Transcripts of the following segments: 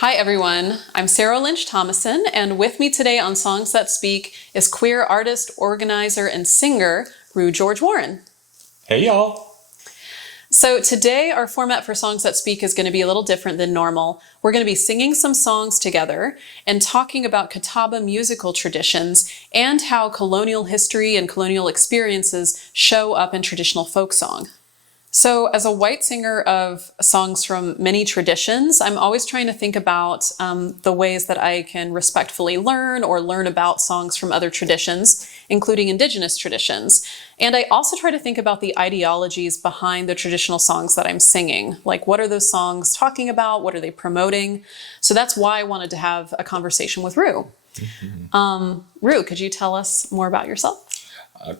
Hi everyone, I'm Saro Lynch-Thomason, and with me today on Songs That Speak is queer artist, organizer, and singer, Rue George Warren. Hey y'all! So today our format for Songs That Speak is going to be a little different than normal. We're going to be singing some songs together and talking about Catawba musical traditions and how colonial history and colonial experiences show up in traditional folk song. So as a white singer of songs from many traditions, I'm always trying to think about the ways that I can respectfully learn or learn about songs from other traditions, including indigenous traditions. And I also try to think about the ideologies behind the traditional songs that I'm singing. Like, what are those songs talking about? What are they promoting? So that's why I wanted to have a conversation with Rue. Rue, could you tell us more about yourself?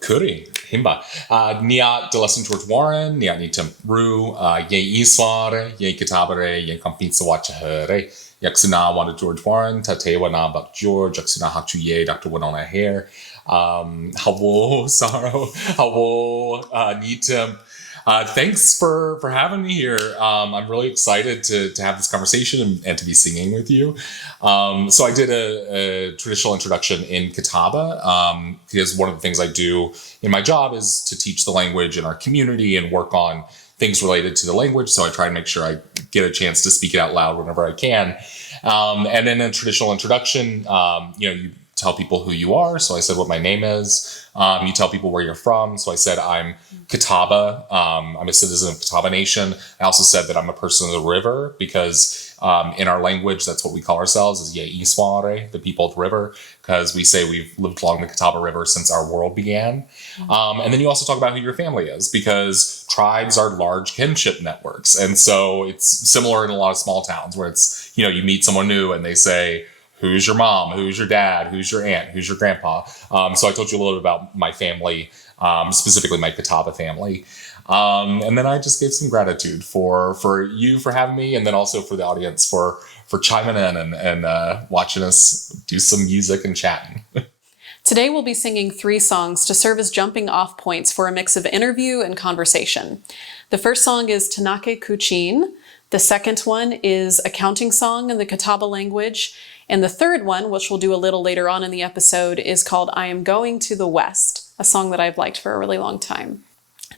Kuri, himba. Niat Delasin George Warren, niat nitam Rue, ye isware, ye kitabare, ye kampitsa wachahere, yaksuna wanda George Warren, tatewa na bak George, yaksuna hachu ye, Dr. Winona Hair, hawo, Saro, hawo, nitam. Thanks for having me here. I'm really excited to have this conversation and to be singing with you. So I did a traditional introduction in Catawba because one of the things I do in my job is to teach the language in our community and work on things related to the language. So I try to make sure I get a chance to speak it out loud whenever I can. And in a traditional introduction, you tell people who you are. So I said what my name is. You tell people where you're from. So I said I'm Catawba. I'm a citizen of Catawba Nation. I also said that I'm a person of the river because in our language, that's what we call ourselves is Ye Isware, the people of the river, because we say we've lived along the Catawba River since our world began. And then you also talk about who your family is because tribes are large kinship networks. And so it's similar in a lot of small towns where it's, you meet someone new and they say, who's your mom? Who's your dad? Who's your aunt? Who's your grandpa? So I told you a little bit about my family, specifically my Catawba family. And then I just gave some gratitude for you for having me, and then also for the audience for chiming in and watching us do some music and chatting. Today we'll be singing 3 songs to serve as jumping off points for a mix of interview and conversation. The first song is Tanake Kuchin. The second one is a counting song in the Catawba language. And the third one, which we'll do a little later on in the episode, is called I Am Going to the West, a song that I've liked for a really long time.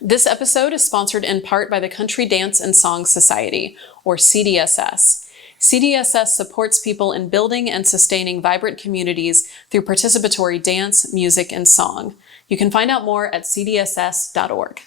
This episode is sponsored in part by the Country Dance and Song Society, or CDSS. CDSS supports people in building and sustaining vibrant communities through participatory dance, music, and song. You can find out more at cdss.org.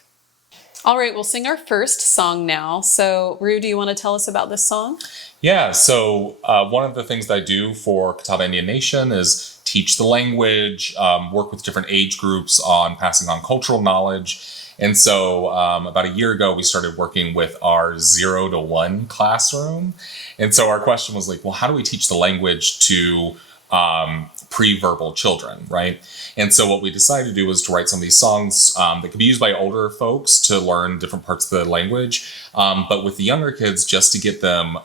All right, we'll sing our first song now. So, Rue, do you want to tell us about this song? Yeah, so one of the things that I do for Catawba Indian Nation is teach the language, work with different age groups on passing on cultural knowledge. And so about a year ago, we started working with our 0 to 1 classroom. And so our question was like, well, how do we teach the language to pre-verbal children, right? And so what we decided to do was to write some of these songs that could be used by older folks to learn different parts of the language, but with the younger kids, just to get them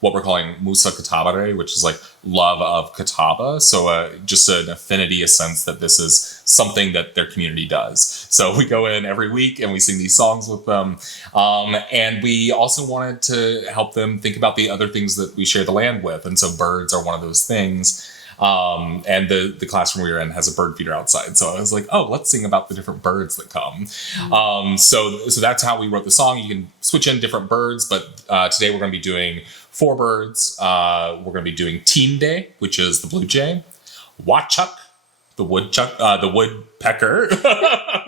what we're calling Musa Katabare, which is like love of Catawba. So just an affinity, a sense that this is something that their community does. So we go in every week and we sing these songs with them. And we also wanted to help them think about the other things that we share the land with. And so birds are one of those things. And the classroom we were in has a bird feeder outside. So I was like, oh, let's sing about the different birds that come. So that's how we wrote the song. You can switch in different birds, but today we're going to be doing 4 birds. We're going to be doing Tinde, which is the blue jay, Wachuk, the woodpecker. It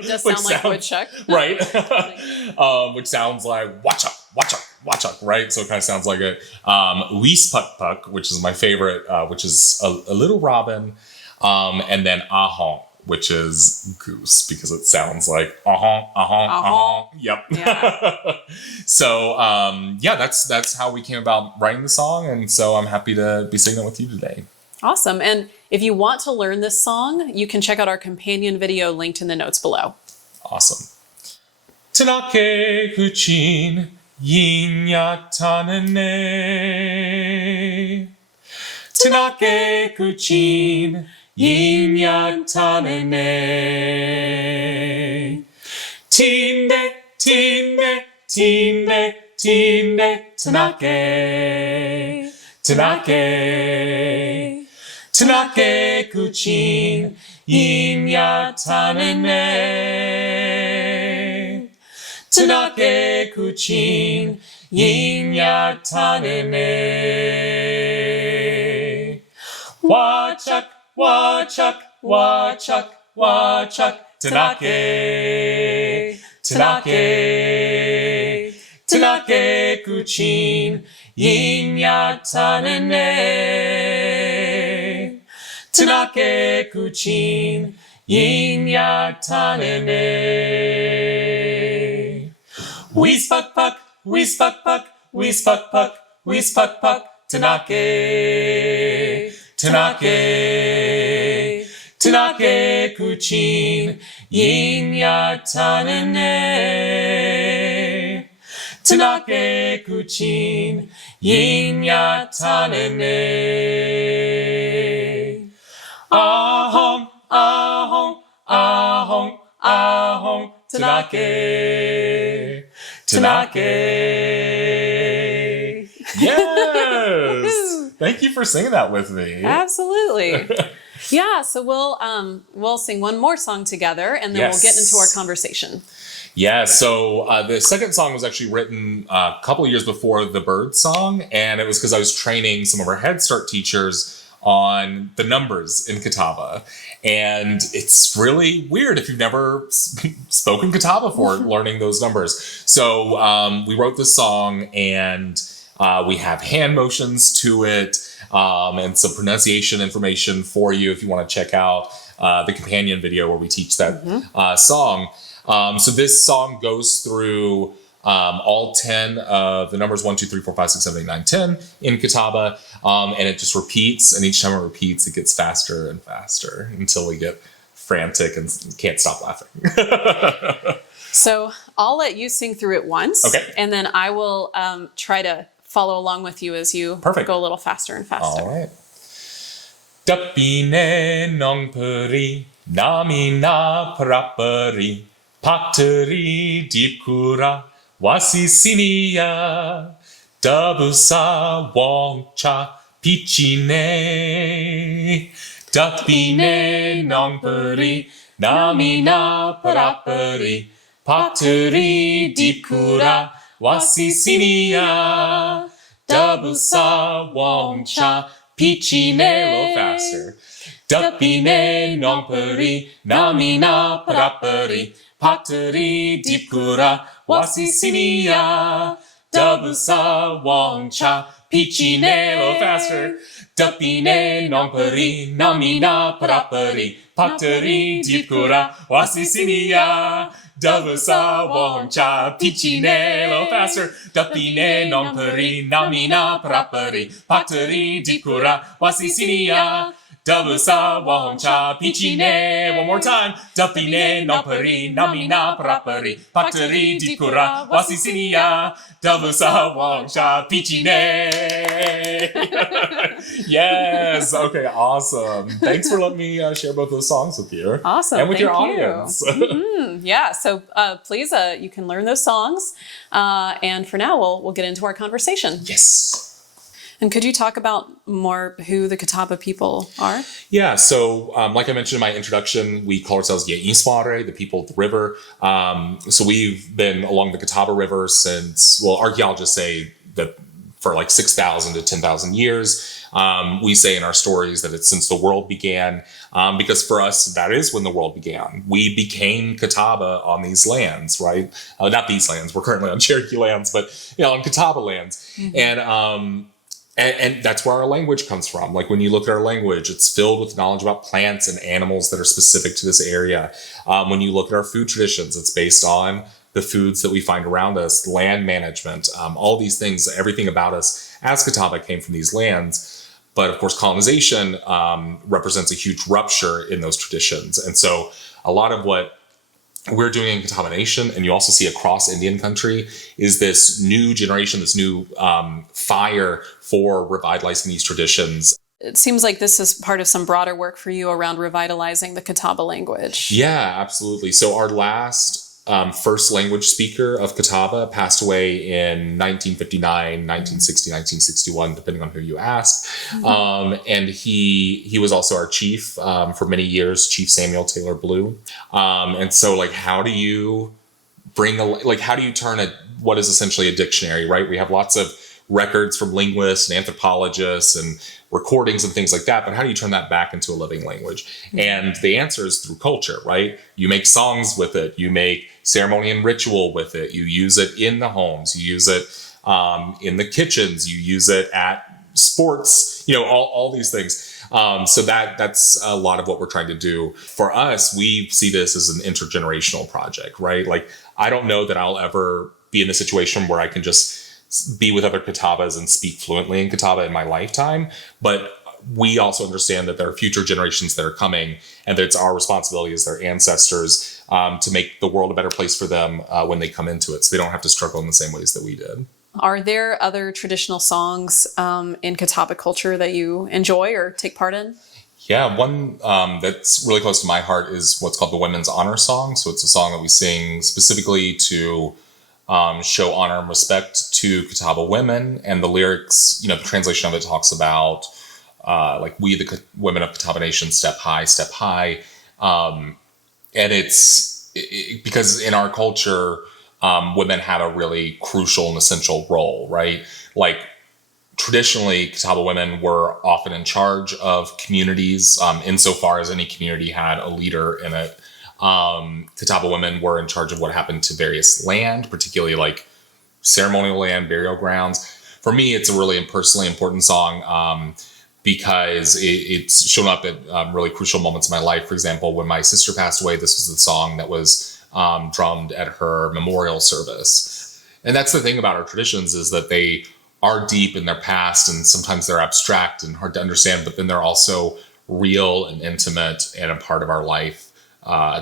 does sound like woodchuck. Right. Which sounds like Wachuk, right? So it kind of sounds like it. Weespukpuk, which is my favorite, which is a little robin. And then Ahonk, which is goose, because it sounds like ahonk. Yep. Yeah. So, that's how we came about writing the song. And so I'm happy to be singing it with you today. Awesome. And if you want to learn this song, you can check out our companion video linked in the notes below. Awesome. Tanake Kuchin Yinya Tanene. Tanake Kuchin Yinya Tanene. Tinde, Tanake. Tanake. Tanake kuchin inya tanene. Tanake kuchin inya tanene. Wachak, wachak, wachak, wachak. Tanake. Tanake. Tanake kuchin inya tanene. Tanake kuchin inya tanene. Whispak puck, whispak puck, whispak puck, whispak puck. Tanake. Tanake. Tanake kuchin inya tanene. Tanake kuchin inya tanene. Ahong, ahong, ahong, ahong. Tanake. Tanake. Yes. Thank you for singing that with me. Absolutely. Yeah, so we'll sing one more song together, and then we'll get into our conversation. Yeah, so the second song was actually written a couple of years before the bird song, and it was because I was training some of our Head Start teachers on the numbers in Catawba. And it's really weird if you've never spoken Catawba before, learning those numbers. So we wrote this song, and we have hand motions to it, and some pronunciation information for you if you want to check out the companion video where we teach that song. So this song goes through all 10 of the numbers 1, 2, 3, 4, 5, 6, 7, 8, 9, 10 in Catawba. And it just repeats. And each time it repeats, it gets faster and faster until we get frantic and can't stop laughing. So I'll let you sing through it once. Okay. And then I will try to follow along with you as you go a little faster and faster. All right. Tapine nongperi, namina parapari, pateri dipkura, wasisinia, dabusa wongcha pichine. Tapine nongperi, namina parapari, pateri dipkura, wasisinia, dabusa wongcha pichine. A little faster. Dapine nongperi, namina parapari, pateri dipkura, wasisinia, dabusa wongcha pichine. A little faster. Dapine nongperi, namina parapari, pateri dipkura, wasisinia, dabusa wongcha pichine. A little faster. Dapine nongperi, namina parapari, pateri dipkura, wasisinia, dabusa wongcha pichine. One more time. Dapine nongperi, namina parapari, pateri dipkura, wasisinia, dabusa wongcha pichine. Yes. Okay. Awesome. Thanks for letting me share both those songs with you. Awesome. And with your Thank you. audience. Yeah. So please, you can learn those songs. And for now, we'll get into our conversation. Yes. And could you talk about more who the Catawba people are? Yeah, so like I mentioned in my introduction, we call ourselves Ye'isware, the people of the river. So we've been along the Catawba River since, well, archaeologists say that for like 6,000 to 10,000 years. We say in our stories that it's since the world began, because for us, that is when the world began. We became Catawba on these lands, right? Not these lands, we're currently on Cherokee lands, but on Catawba lands. Mm-hmm. And that's where our language comes from. Like when you look at our language, it's filled with knowledge about plants and animals that are specific to this area. When you look at our food traditions, it's based on the foods that we find around us, land management, all these things, everything about us as Catawba came from these lands. But of course, colonization represents a huge rupture in those traditions. And so a lot of what we're doing in Catawba Nation, and you also see across Indian country, is this new generation, this new fire for revitalizing these traditions. It seems like this is part of some broader work for you around revitalizing the Catawba language. Yeah, absolutely. So our last first language speaker of Catawba, passed away in 1959, 1960, 1961, depending on who you ask. And he was also our chief for many years, Chief Samuel Taylor Blue. And so, like, how do you how do you turn what is essentially a dictionary, right? We have lots of records from linguists and anthropologists and recordings and things like that, but how do you turn that back into a living language? And the answer is through culture, right? You make songs with it, you make ceremony and ritual with it, you use it in the homes, you use it in the kitchens, you use it at sports, all these things. So that's a lot of what we're trying to do. For us, we see this as an intergenerational project, right? Like, I don't know that I'll ever be in a situation where I can just be with other Catawbas and speak fluently in Catawba in my lifetime. But we also understand that there are future generations that are coming, and that it's our responsibility as their ancestors to make the world a better place for them when they come into it, so they don't have to struggle in the same ways that we did. Are there other traditional songs in Catawba culture that you enjoy or take part in? Yeah, one that's really close to my heart is what's called the Women's Honor Song. So it's a song that we sing specifically to show honor and respect to Catawba women. And the lyrics, the translation of it talks about we, the women of Catawba Nation, step high, step high. And it's because in our culture, women have a really crucial and essential role, right? Like, traditionally, Catawba women were often in charge of communities, insofar as any community had a leader in it. Catawba women were in charge of what happened to various land, particularly like ceremonial land, burial grounds. For me, it's a really personally important song because it's shown up at really crucial moments in my life. For example, when my sister passed away, this was the song that was drummed at her memorial service. And that's the thing about our traditions, is that they are deep in their past, and sometimes they're abstract and hard to understand, but then they're also real and intimate and a part of our life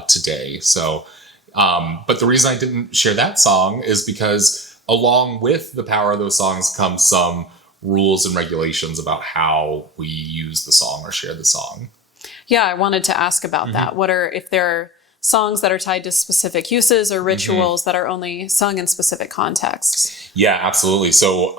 today. So, but the reason I didn't share that song is because along with the power of those songs comes some rules and regulations about how we use the song or share the song. Yeah, I wanted to ask about that. If there are songs that are tied to specific uses or rituals that are only sung in specific contexts? Yeah, absolutely. So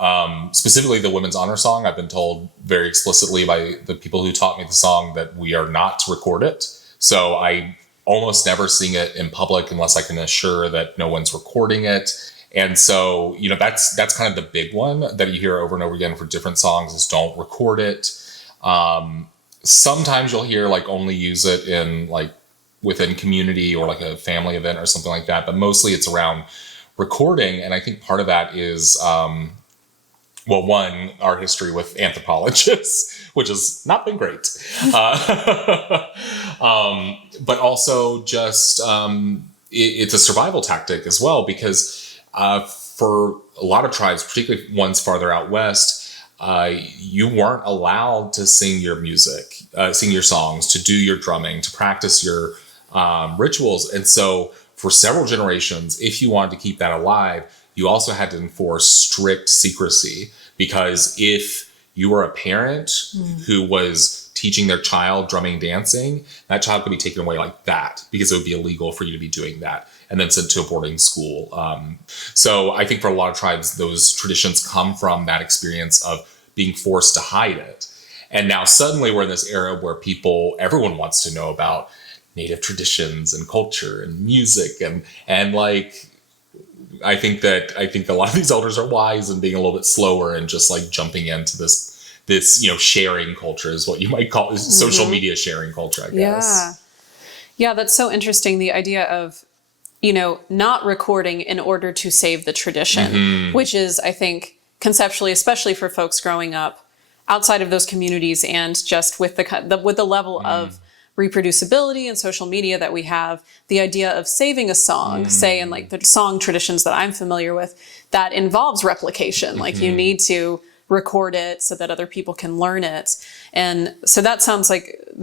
specifically the Women's Honor Song, I've been told very explicitly by the people who taught me the song that we are not to record it. So I almost never sing it in public unless I can assure that no one's recording it. And so, that's kind of the big one that you hear over and over again for different songs, is don't record it. Sometimes you'll hear only use it in within community or a family event or something like that. But mostly it's around recording. And I think part of that is, one, our history with anthropologists, which has not been great. But also just it's a survival tactic as well, because for a lot of tribes, particularly ones farther out west, you weren't allowed to sing your music, sing your songs, to do your drumming, to practice your rituals. And so for several generations, if you wanted to keep that alive, you also had to enforce strict secrecy, because if you were a parent who was teaching their child drumming, dancing, that child could be taken away like that, because it would be illegal for you to be doing that, and then sent to a boarding school. So I think for a lot of tribes, those traditions come from that experience of being forced to hide it. And now suddenly we're in this era where everyone wants to know about Native traditions and culture and music. And I think a lot of these elders are wise and being a little bit slower and just jumping into this sharing culture, is what you might call social media sharing culture, I guess. Yeah, that's so interesting. The idea of, not recording in order to save the tradition, which is, I think, conceptually, especially for folks growing up outside of those communities, and just with the level of reproducibility and social media that we have, the idea of saving a song, say in the song traditions that I'm familiar with, that involves replication. You need to record it so that other people can learn it. And so that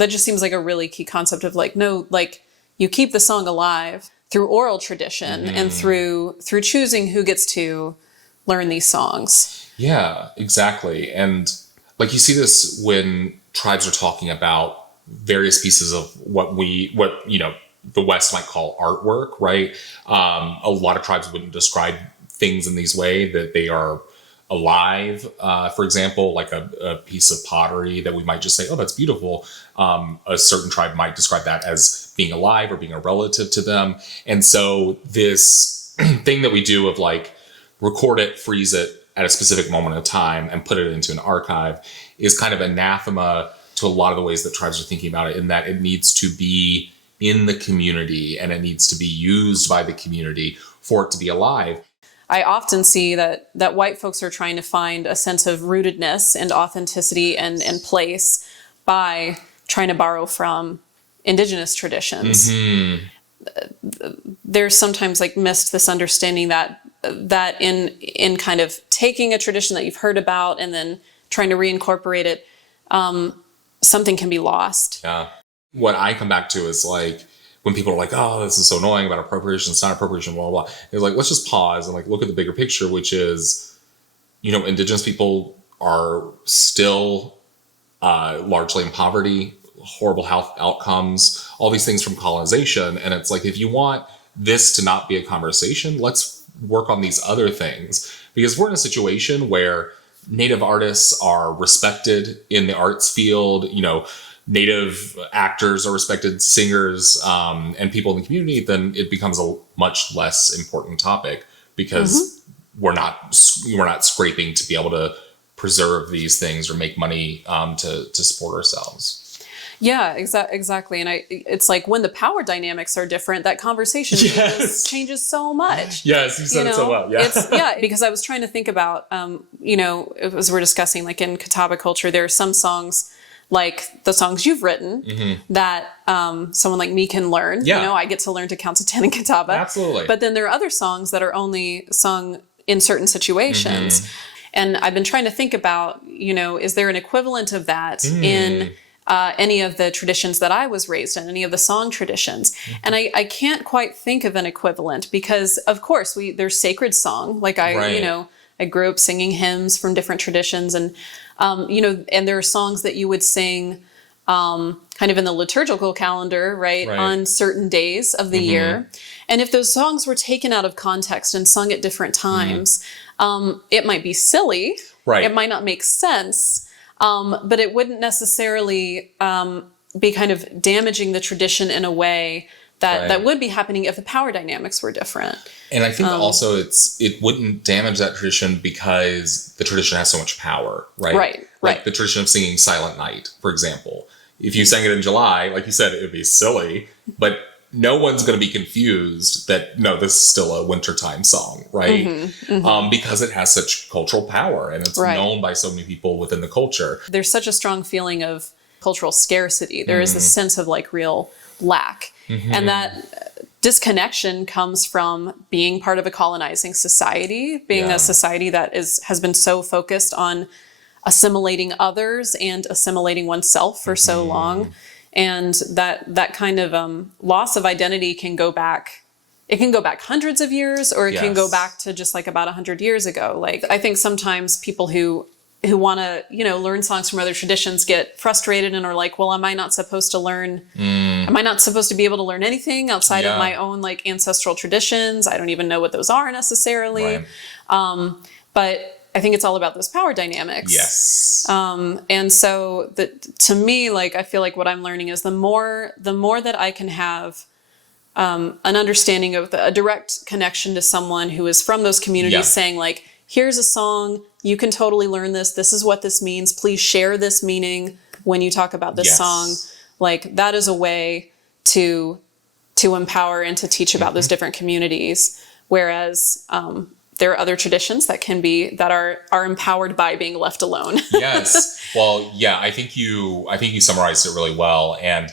just seems like a really key concept of you keep the song alive through oral tradition and through choosing who gets to learn these songs. Yeah, exactly. And you see this when tribes are talking about various pieces of what the West might call artwork, right? A lot of tribes wouldn't describe things in these ways, that they are alive. For example, like a piece of pottery that we might just say, oh, that's beautiful. A certain tribe might describe that as being alive or being a relative to them. And so this thing that we do of like record it, freeze it at a specific moment of time and put it into an archive is kind of anathema to a lot of the ways that tribes are thinking about it, in that it needs to be in the community and it needs to be used by the community for it to be alive. I often see that white folks are trying to find a sense of rootedness and authenticity and place by trying to borrow from indigenous traditions. There's sometimes like missed this understanding that in kind of taking a tradition that you've heard about and then trying to reincorporate it, something can be lost. Yeah. What I come back to is like, when people are like, oh, this is so annoying about appropriation, it's not appropriation, blah, blah, blah. It's like, let's just pause and like look at the bigger picture, which is, indigenous people are still largely in poverty, horrible health outcomes, all these things from colonization. And it's like, if you want this to not be a conversation, let's work on these other things. Because we're in a situation where Native artists are respected in the arts field, Native actors are respected, singers, and people in the community, then it becomes a much less important topic because we're not scraping to be able to preserve these things or make money to support ourselves. Yeah, exactly. And it's like when the power dynamics are different, that conversation changes so much. Yes, you said it so well. Yeah. Because I was trying to think about, as we're discussing, like in Catawba culture, there are some songs like the songs you've written that someone like me can learn. Yeah. I get to learn to count to 10 in Catawba. Absolutely. But then there are other songs that are only sung in certain situations. And I've been trying to think about, is there an equivalent of that in any of the traditions that I was raised in, any of the song traditions? And I can't quite think of an equivalent because, of course, there's sacred song. Like I grew up singing hymns from different traditions, and and there are songs that you would sing kind of in the liturgical calendar, right, on certain days of the year. And if those songs were taken out of context and sung at different times, it might be silly. Right. It might not make sense, but it wouldn't necessarily be kind of damaging the tradition in a way that would be happening if the power dynamics were different. And I think also it wouldn't damage that tradition because the tradition has so much power, right? Right. Like the tradition of singing Silent Night, for example. If you sang it in July, like you said, it would be silly, but no one's going to be confused that, no, this is still a wintertime song, right? Because it has such cultural power and it's known by so many people within the culture. There's such a strong feeling of cultural scarcity. There is this sense of like real lack. And that disconnection comes from being part of a colonizing society, being a society that has been so focused on assimilating others and assimilating oneself for so long. And that kind of loss of identity can go back. It can go back hundreds of years, or it can go back to just like about 100 years ago. Like I think sometimes people who want to, learn songs from other traditions get frustrated and are like, well, am I not supposed to learn? Am I not supposed to be able to learn anything outside of my own like ancestral traditions? I don't even know what those are necessarily. But I think it's all about those power dynamics. Yes. And so to me, like, I feel like what I'm learning is the more that I can have an understanding of a direct connection to someone who is from those communities saying like, here's a song, you can totally learn this. This is what this means. Please share this meaning when you talk about this song. Like that is a way to empower and to teach about those different communities. Whereas there are other traditions that are empowered by being left alone. Yes. Well, yeah, I think you summarized it really well. And,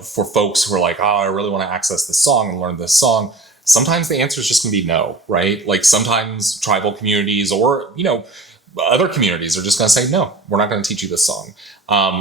for folks who are like, oh, I really want to access this song and learn this song, sometimes the answer is just going to be no, right? Like sometimes tribal communities or, other communities are just going to say, no, we're not going to teach you this song,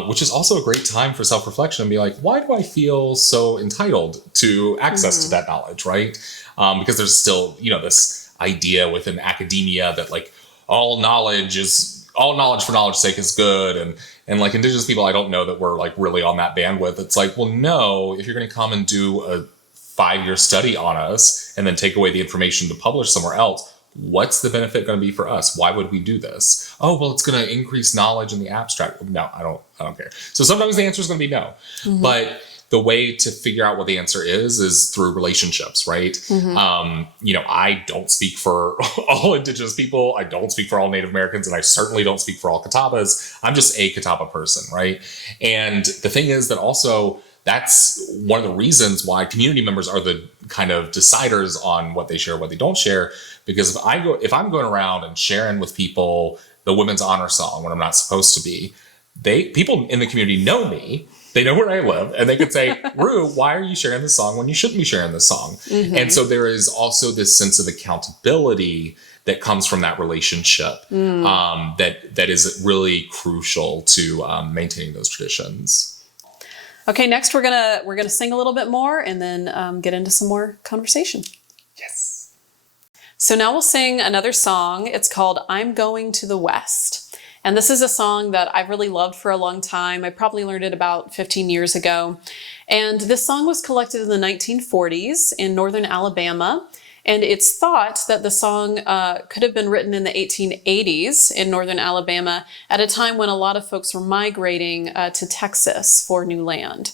which is also a great time for self-reflection and be like, why do I feel so entitled to access to that knowledge, right? Because there's still, this idea within academia that like all knowledge for knowledge's sake is good. And like indigenous people, I don't know that we're like really on that bandwidth. It's like, well, no, if you're going to come and do a 5-year study on us and then take away the information to publish somewhere else, what's the benefit going to be for us? Why would we do this? Oh, well, it's going to increase knowledge in the abstract. No, I don't care. So sometimes the answer is going to be no. Mm-hmm. But the way to figure out what the answer is through relationships, right? Mm-hmm. I don't speak for all indigenous people. I don't speak for all Native Americans, and I certainly don't speak for all Catawbas. I'm just a Catawba person, right? And the thing is that also that's one of the reasons why community members are the kind of deciders on what they share, what they don't share. Because if I'm going around and sharing with people the Women's Honor Song when I'm not supposed to be, people in the community know me. They know where I live, and they could say, Rue, why are you sharing this song when you shouldn't be sharing this song? Mm-hmm. And so there is also this sense of accountability that comes from that relationship that is really crucial to maintaining those traditions. Okay, next we're gonna sing a little bit more and then get into some more conversation. Yes. So now we'll sing another song. It's called I'm Going to the West. And this is a song that I've really loved for a long time. I probably learned it about 15 years ago. And this song was collected in the 1940s in northern Alabama. And it's thought that the song could have been written in the 1880s in northern Alabama at a time when a lot of folks were migrating to Texas for new land.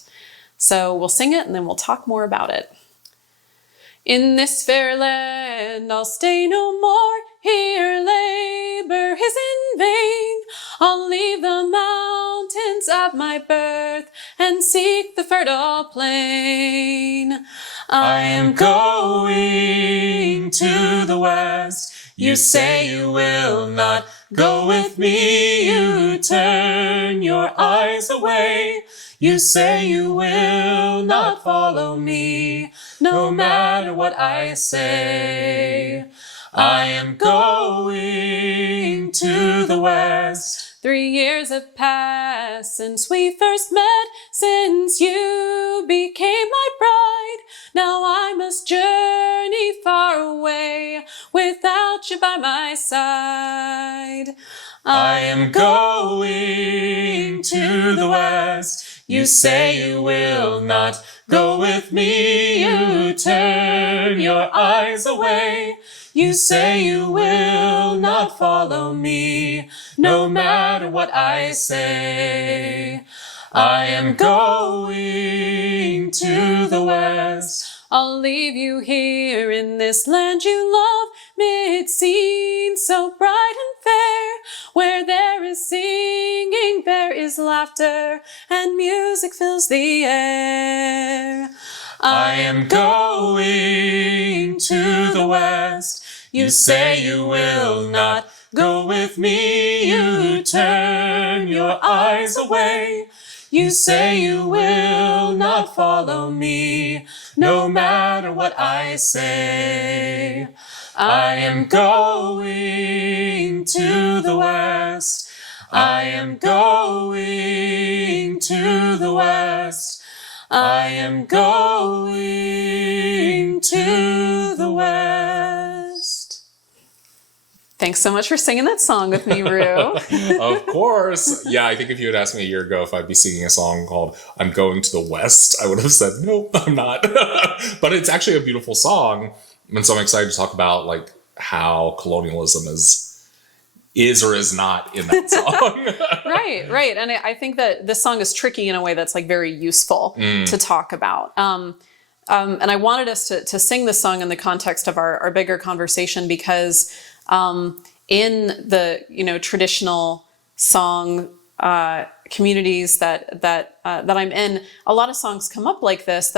So we'll sing it and then we'll talk more about it. In this fair land I'll stay no more, here labor is in vain. I'll leave the mountains of my birth and seek the fertile plain. I am going to the west. You say you will not go with me. You turn your eyes away. You say you will not follow me, no matter what I say. I am going to the west. 3 years have passed since we first met, since you became my bride. Now I must journey far away without you by my side. I am going to the west. You say you will not go with me. You turn your eyes away. You say you will not follow me, no matter what I say. I am going to the west. I'll leave you here in this land you love, mid scenes so bright and fair. Where there is singing, there is laughter, and music fills the air. I am going to the west. You say you will not go with me. You turn your eyes away. You say you will not follow me, no matter what I say. I am going to the west. I am going to the west. I am going to the west. Thanks so much for singing that song with me, Rue. Of course. Yeah, I think if you had asked me a year ago if I'd be singing a song called I'm Going to the West, I would have said, nope, I'm not. But it's actually a beautiful song. And so I'm excited to talk about like how colonialism is or is not in that song. Right. And I think that this song is tricky in a way that's like very useful to talk about. And I wanted us to sing this song in the context of our bigger conversation because in the traditional song communities that I'm in, a lot of songs come up like this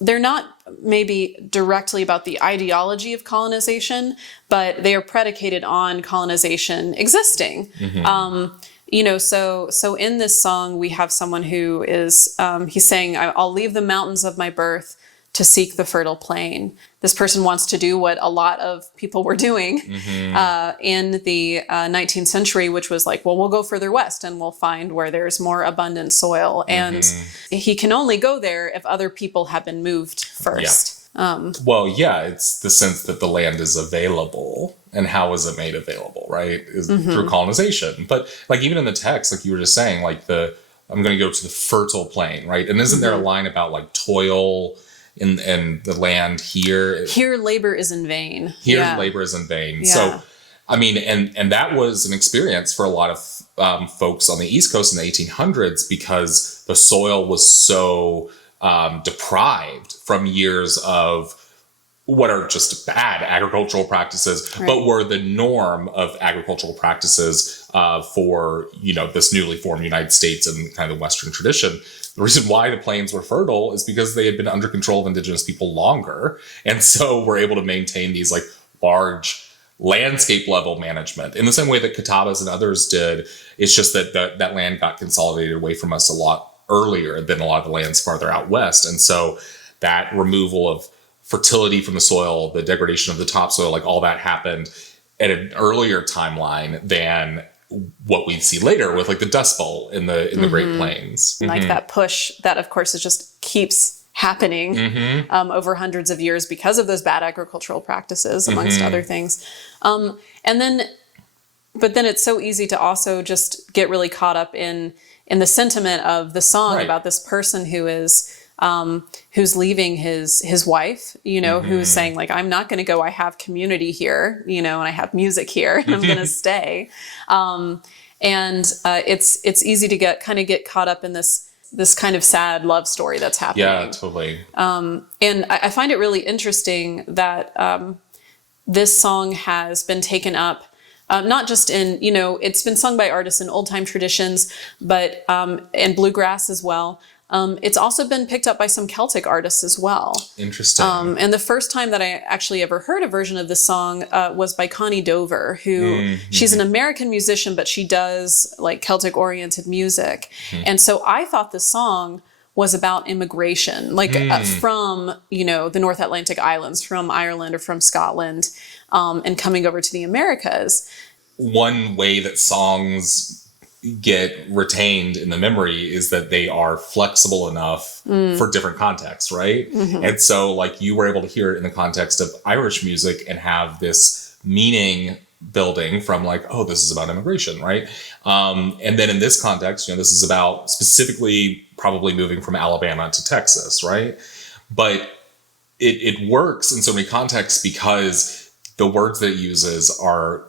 they're not maybe directly about the ideology of colonization, but they are predicated on colonization existing. Mm-hmm. So in this song we have someone who is he's saying, I'll leave the mountains of my birth to seek the fertile plain. This person wants to do what a lot of people were doing in the 19th century, which was like, well, we'll go further west and we'll find where there's more abundant soil. And he can only go there if other people have been moved first. It's the sense that the land is available And how was it made available, right? Is through colonization. But like even in the text, like you were just saying, like I'm going to go to the fertile plain, right? And isn't there a line about like toil in the land here? Here labor is in vain. Here labor is in vain. Yeah. So, I mean, and that was an experience for a lot of folks on the East Coast in the 1800s because the soil was so deprived from years of what are just bad agricultural practices, but were the norm of agricultural practices for, this newly formed United States and kind of the Western tradition. The reason why the plains were fertile is because they had been under control of indigenous people longer. And so we're able to maintain these like large landscape level management in the same way that Catawbas and others did. It's just that that land got consolidated away from us a lot earlier than a lot of the lands farther out west. And so that removal of fertility from the soil, the degradation of the topsoil, like all that happened at an earlier timeline than what we see later with like the Dust Bowl in the Great Plains. Like that push that of course it just keeps happening over hundreds of years because of those bad agricultural practices, amongst other things. But then it's so easy to also just get really caught up in the sentiment of the song about this person who is who's leaving his wife, who's saying like, I'm not going to go. I have community here, and I have music here and I'm going to stay. It's easy to get caught up in this kind of sad love story that's happening. Yeah, totally. And I find it really interesting that this song has been taken up not just in, it's been sung by artists in old time traditions, but and bluegrass as well. It's also been picked up by some Celtic artists as well. Interesting. And the first time that I actually ever heard a version of this song was by Connie Dover, who she's an American musician, but she does like Celtic oriented music. And so I thought the song was about immigration, like from, the North Atlantic islands, from Ireland or from Scotland, and coming over to the Americas. One way that songs get retained in the memory is that they are flexible enough for different contexts, right? And so like you were able to hear it in the context of Irish music and have this meaning building from like, oh, this is about immigration, right? And then in this context, this is about specifically probably moving from Alabama to Texas, right? But it works in so many contexts because the words that it uses are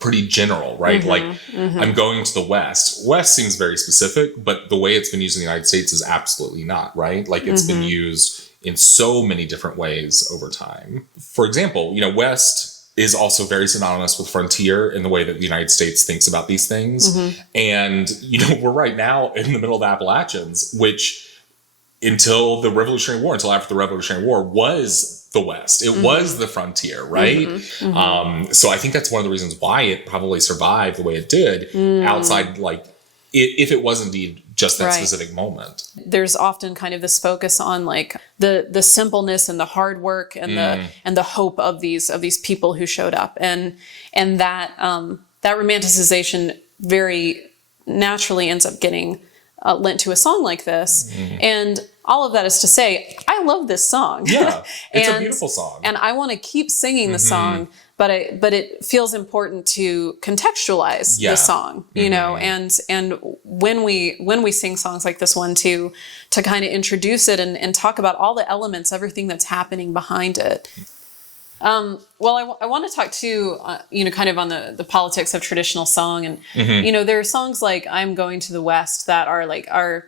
pretty general, right? Like I'm going to the West. West seems very specific, but the way it's been used in the United States is absolutely not, right? Like it's been used in so many different ways over time. For example, West is also very synonymous with frontier in the way that the United States thinks about these things. And, we're right now in the middle of the Appalachians, which until the Revolutionary War, until after the Revolutionary War was the West. It was the frontier, right? So I think that's one of the reasons why it probably survived the way it did outside, like, if it was indeed just that specific moment. There's often kind of this focus on like the simpleness and the hard work and the hope of these people who showed up, and that romanticization very naturally ends up getting lent to a song like this. And all of that is to say, I love this song. Yeah, it's a beautiful song. And I want to keep singing the song, but it feels important to contextualize the song, and when we sing songs like this one to kind of introduce it and talk about all the elements, everything that's happening behind it. Well, I want to talk too, kind of on the politics of traditional song. And, there are songs like I'm Going to the West that are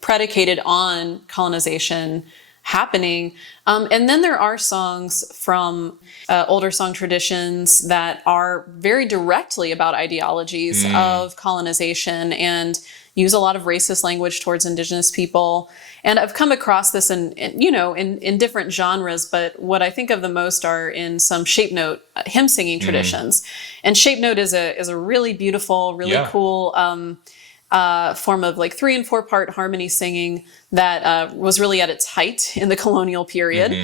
predicated on colonization happening. And then there are songs from older song traditions that are very directly about ideologies of colonization and use a lot of racist language towards indigenous people. And I've come across this in different genres, but what I think of the most are in some shape note hymn singing traditions. And shape note is a really beautiful, really cool form of like 3 and 4 part harmony singing that was really at its height in the colonial period.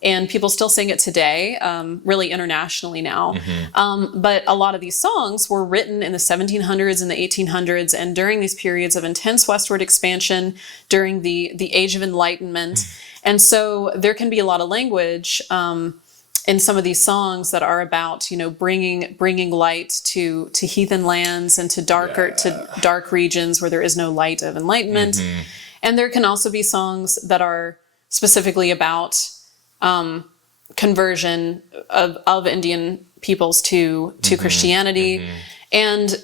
And people still sing it today, really internationally now. But a lot of these songs were written in the 1700s and the 1800s, and during these periods of intense westward expansion, during the Age of Enlightenment. And so there can be a lot of language in some of these songs that are about, bringing light to heathen lands and to dark regions where there is no light of enlightenment. And there can also be songs that are specifically about conversion of Indian peoples to Christianity. And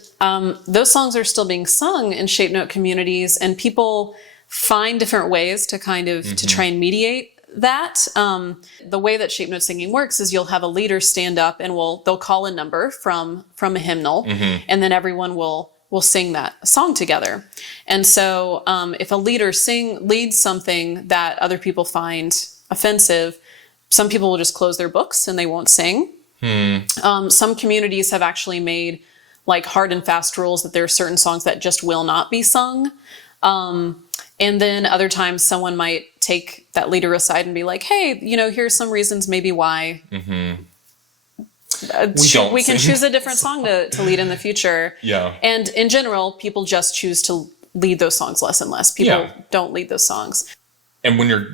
those songs are still being sung in Shape Note communities, and people find different ways to kind of to try and mediate that. The way that Shape Note singing works is you'll have a leader stand up and they'll call a number from a hymnal, and then everyone will sing that song together. And so if a leader leads something that other people find offensive, some people will just close their books and they won't sing. Some communities have actually made like hard and fast rules that there are certain songs that just will not be sung. And then other times someone might take that leader aside and be like, hey, here's some reasons maybe why we can choose a different song to lead in the future. Yeah. And in general, people just choose to lead those songs less and less. People don't lead those songs. And when you're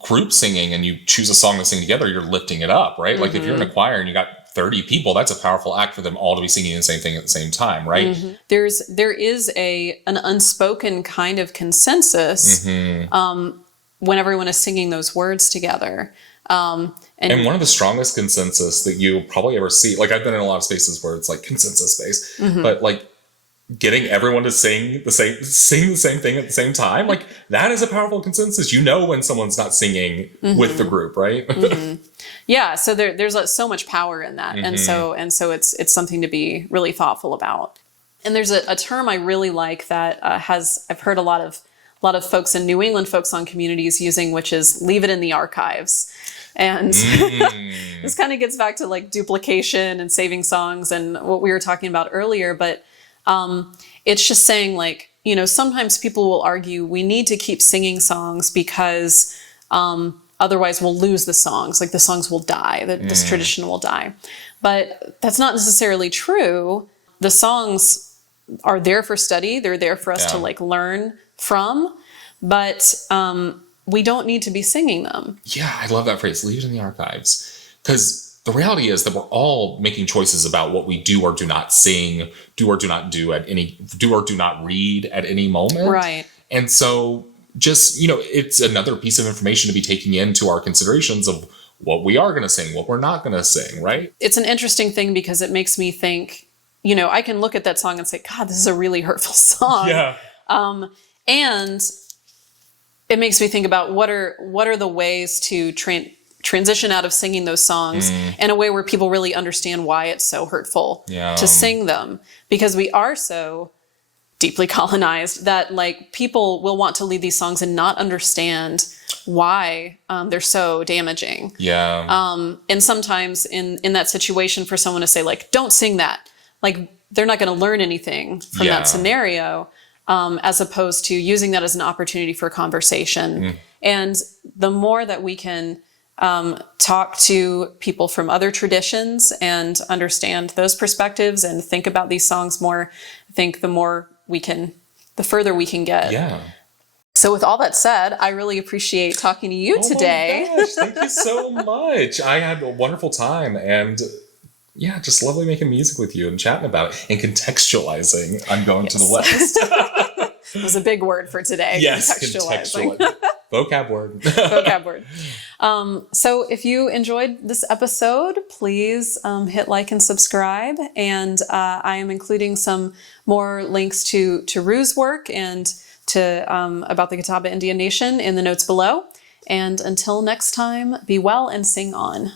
group singing and you choose a song to sing together, you're lifting it up, right? Like if you're in a choir and you got 30 people, that's a powerful act for them all to be singing the same thing at the same time, right? There is an unspoken kind of consensus when everyone is singing those words together. And one of the strongest consensus that you probably ever see, like I've been in a lot of spaces where it's like consensus based, but like getting everyone to sing the same thing at the same time, like that is a powerful consensus. When someone's not singing with the group, right? Yeah, so there's so much power in that, and so it's something to be really thoughtful about. And there's a term I really like that I've heard a lot of folks in New England folk song communities using, which is "leave it in the archives." And this kind of gets back to like duplication and saving songs and what we were talking about earlier, but it's just saying like, sometimes people will argue we need to keep singing songs because otherwise we'll lose the songs, like the songs will die, this tradition will die. But that's not necessarily true. The songs are there for study. They're there for us to like learn from, but we don't need to be singing them. Yeah, I love that phrase, leave it in the archives. Because the reality is that we're all making choices about what we do or do not sing, do or do not read at any moment. Right. And so just, it's another piece of information to be taking into our considerations of what we are going to sing, what we're not going to sing, right? It's an interesting thing because it makes me think, I can look at that song and say, God, this is a really hurtful song. Yeah. And it makes me think about what are the ways to transition out of singing those songs in a way where people really understand why it's so hurtful to sing them, because we are so deeply colonized that like people will want to lead these songs and not understand why they're so damaging. And sometimes in that situation for someone to say like, don't sing that, like they're not going to learn anything from that scenario, as opposed to using that as an opportunity for conversation. And the more that we can talk to people from other traditions and understand those perspectives and think about these songs more, I think the further we can get. Yeah. So with all that said, I really appreciate talking to you today. Oh my gosh, thank you so much. I had a wonderful time, and just lovely making music with you and chatting about it and contextualizing. I'm going to the West. It was a big word for today. Yes, contextualizing. Vocab word. Vocab word. So if you enjoyed this episode, please hit like and subscribe. And I am including some more links to Rue's work and to about the Catawba Indian Nation in the notes below. And until next time, be well and sing on.